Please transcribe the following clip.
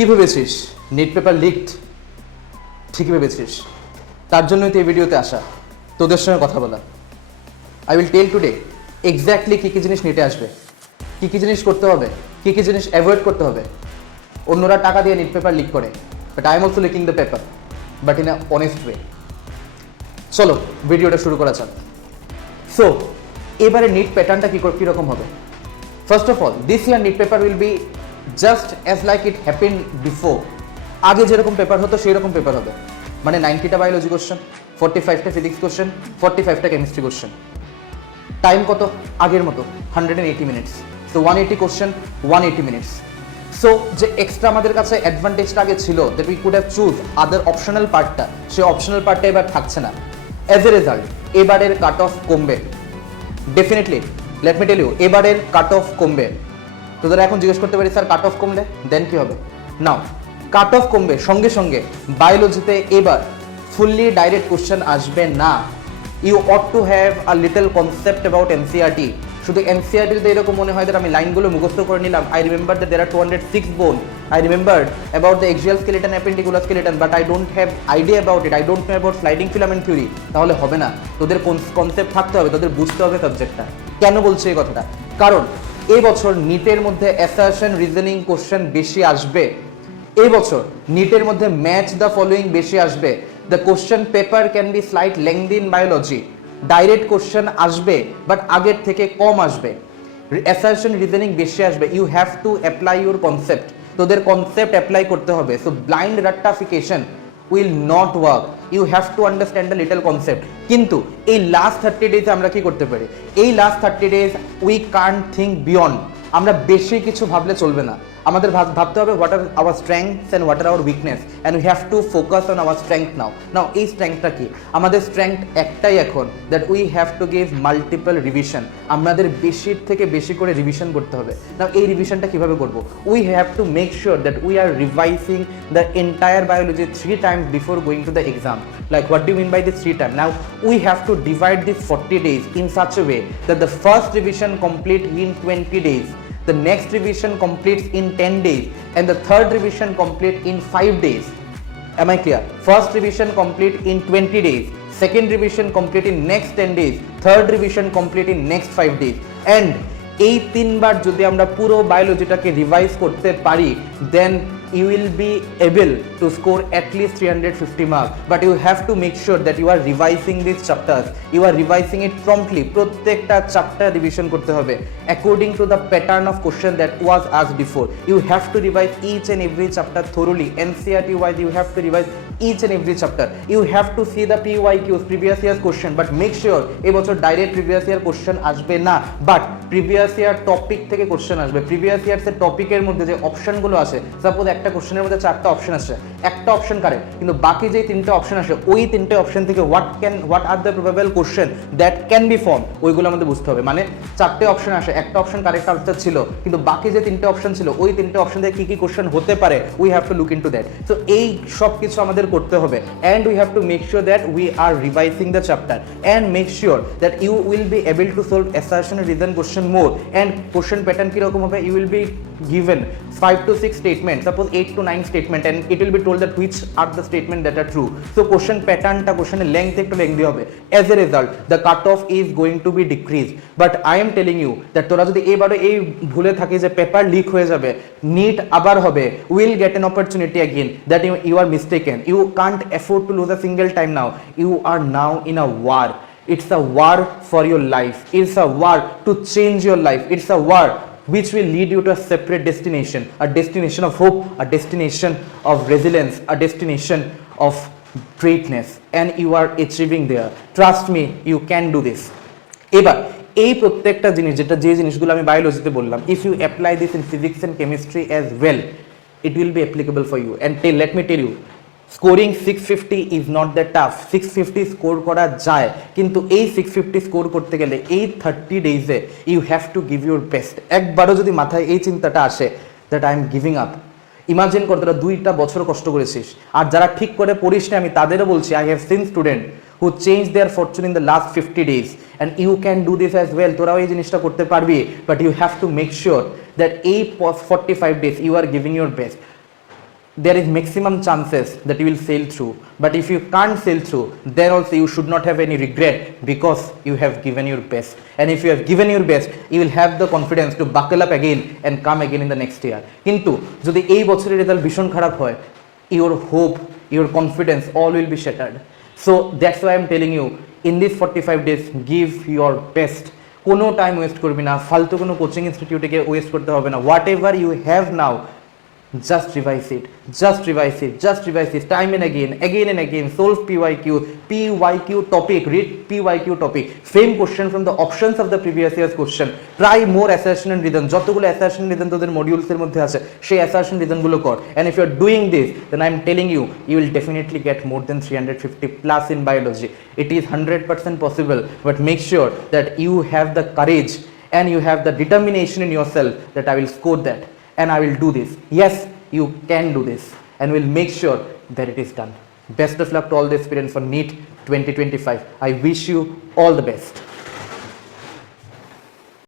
কি ভেবেছিস net paper leaked? ঠিকই ভেবেছিস, তার জন্যই তো এই ভিডিওতে আসা, তোদের সঙ্গে কথা বলা। I will tell today exactly কী কী জিনিস নেটে আসবে, কী কী জিনিস করতে হবে, কী কী জিনিস অ্যাভয়েড করতে হবে। অন্যরা টাকা দিয়ে নেট পেপার লিক করে, but I am also leaking the paper, but in a honest way. চলো ভিডিওটা শুরু করা যাক। সো এবারে নিট প্যাটার্নটা কীরকম হবে? First of all, this year NEET paper will be just as like it happen before. আগে যেরকম পেপার হতো সেই রকম পেপার হবে, মানে 90টা বায়োলজি কোশ্চেন, 45টা ফিজিক্স কোশ্চেন, 45টা কেমিস্ট্রি কোশ্চেন। টাইম কত? আগের মতো 180 minutes. So 180 question, 180 minutes. So যে এক্সট্রা আমাদের কাছে অ্যাডভান্টেজটা আগে ছিল, that we could have choose other optional পার্টটা, সেই অপশনাল পার্টটা এবার থাকছে না। অ্যাজ এ রেজাল্ট এবারের কাট অফ কমবে definitely. Let me tell you, এবারের কাট অফ কমবে। তোদের এখন জিজ্ঞেস করতে পারি, স্যার কাট অফ কমলে দেন কি হবে? নাও, কাট অফ কমবে, সঙ্গে সঙ্গে বায়োলজিতে এবার ফুললি ডাইরেক্ট কোশ্চেন আসবে না। You ought to have a little concept about NCERT. শুধু এনসিআরটিতে এরকম মনে হয় যে আমি লাইনগুলো মুখস্থ করে নিলাম। আই রিমেম্বার দ্যাট দেয়ার আর 206 বোন, I remember about the axial skeleton, appendicular skeleton, but I don't have idea about it, I don't know about sliding filament theory. তাহলে হবে না, তোদের কনসেপ্ট থাকতে হবে, তোদের বুঝতে হবে সাবজেক্টটা। কেন বলছি এই কথাটা? কারণ এই বছর নিটের মধ্যে অ্যাসারশন রিজনিং কোশ্চেন বেশি আসবে। এই বছর নিটের মধ্যে ম্যাচ দ্য ফলোইং বেশি আসবে। The question paper can be slight lengthy in biology. Direct question আসবে, বাট আগের থেকে কম আসবে। অ্যাসারশন রিজনিং বেশি আসবে। You have to apply your concept, তোদের কনসেপ্ট অ্যাপ্লাই করতে হবে। সো ব্লাইন্ড রাট্টাফিকেশন will not work. You have to understand the little concept. কিন্তু এই লাস্ট 30 days আমরা কি করতে পারি? এই last 30 days we can't think beyond. আমরা বেশি কিছু ভাবলে চলবে না। আমাদের ভাবতে হবে what are our strengths and what are our weakness, and we have to focus on our strength now. Now এই স্ট্রেংথটা কি? আমাদের স্ট্রেংথ একটাই এখন, that we have to give multiple revision. আমাদের বেশির থেকে বেশি করে রিভিশন করতে হবে। নাও এই রিভিশনটা কিভাবে করব? We have to make sure that we are revising the entire biology 3 times before going to the exam. Like what do you mean by this 3 times? Now we have to divide these 40 days in such a way that the first revision complete in 20 days, the next revision completes in 10 days, and the third revision complete in 5 days. Am I clear? First revision complete in 20 days, second revision complete in next 10 days, third revision complete in next 5 days. And এই তিনবার যদি আমরা পুরো বায়োলজিটাকে revise করতে পারি, দেন you will be able to score at least 350 marks. But you have to make sure that you are revising these chapters, you are revising it promptly. প্রত্যেকটা chapter revision করতে হবে according to the pattern of question that was asked before. You have to revise each and every chapter thoroughly. NCERT wise you have to revise each and every chapter. You have to see the PYQs, previous year's question, but make sure এবছর direct previous year question আসবে না, but previous year topic থেকে question আসবে। Previous year সে টপিকের মধ্যে যে অপশনগুলো আছে, সাপোজ একটা কোশ্চেনের মধ্যে 4টা অপশন আসে, একটা অপশন কারেক্ট, কিন্তু বাকি যে 3টে অপশন আসে, ওই 3টে অপশন থেকে what are the probable question that can be form, ওইগুলো আমাদের বুঝতে হবে। মানে 4টে অপশন আসে, একটা অপশন কারেক্ট আনসার ছিল, কিন্তু বাকি যে 3টে অপশন ছিল, ওই 3টে অপশন থেকে কি কি কোশ্চেন হতে পারে, we have to look into that. So এই সব কিছু আমাদের করতে হবে, and we have to make sure that we are revising the chapter, and make sure that you will be able to solve assertion and reason question more. And question pattern কি রকম হবে? You will be given 5 to 6 statements, suppose 8 to 9 statement, and it will be told that which are the statement that are true. So question pattern ta question length ekটু lengthy হবে. As a result the cutoff is going to be decreased. But I am telling you that তোরা যদি এবারে এই ভুলে থাকি যে paper leak হয়ে যাবে, নিট আবার হবে, will get an opportunity again, that you are mistaken. You can't afford to lose a single time now. You are now in a war. It's a war for your life. It's a war to change your life. It's a war which will lead you to a separate destination, a destination of hope, a destination of resilience, a destination of greatness, and you are achieving there. Trust me, you can do this. এবার এই প্রত্যেকটা জিনিস, যে জিনিসগুলো আমি বায়োলজিতে বললাম, if you apply this in physics and chemistry as well, it will be applicable for you. And let me tell you, scoring 650 is not that tough. 650 score করা যায়, কিন্তু এই 650 স্কোর করতে গেলে এই 30 ডেজে you have to give your best. একবারও যদি মাথায় এই চিন্তাটা আসে that I am giving up, imagine কর তোরা 2টা বছর কষ্ট করেছিস। আর যারা ঠিক করে পড়িস না, আমি তাদেরও বলছি, I have seen student who change their fortune in the last 50 days, and you can do this as well. তোরাও এই জিনিসটা করতে পারবি, but you have to make sure that এই 45 days you are giving your best. there is maximum chances that you will sail through. But if you can't sail through, then also you should not have any regret, because you have given your best. And if you have given your best, you will have the confidence to buckle up again and come again in the next year. কিন্তু যদি এই বছরের result ভীষণ খারাপ হয়, your hope, your confidence, all will be shattered. So that's why I'm telling you, in these 45 days, give your best. কোনো time waste করবি না, ফালতু কোনো কোচিং ইনস্টিটিউটে গিয়ে ওয়েস্ট করতে হবে না. Whatever you have now, just revise it, just revise it, just revise it time and again and again. Solve PYQ topic, read PYQ topic, same question from the options of the previous year's question. Try more assertion and reason, যতগুলো assertion reason তোদের modules এর মধ্যে আছে সেই assertion reason গুলো কর. And if you are doing this, then I am telling you, you will definitely get more than 350 plus in biology. It is 100% possible, but make sure that you have the courage and you have the determination in yourself that I will score that. And I will do this. Yes, you can do this, and we'll make sure that it is done. Best of luck to all the aspirants for NEET 2025. I wish you all the best.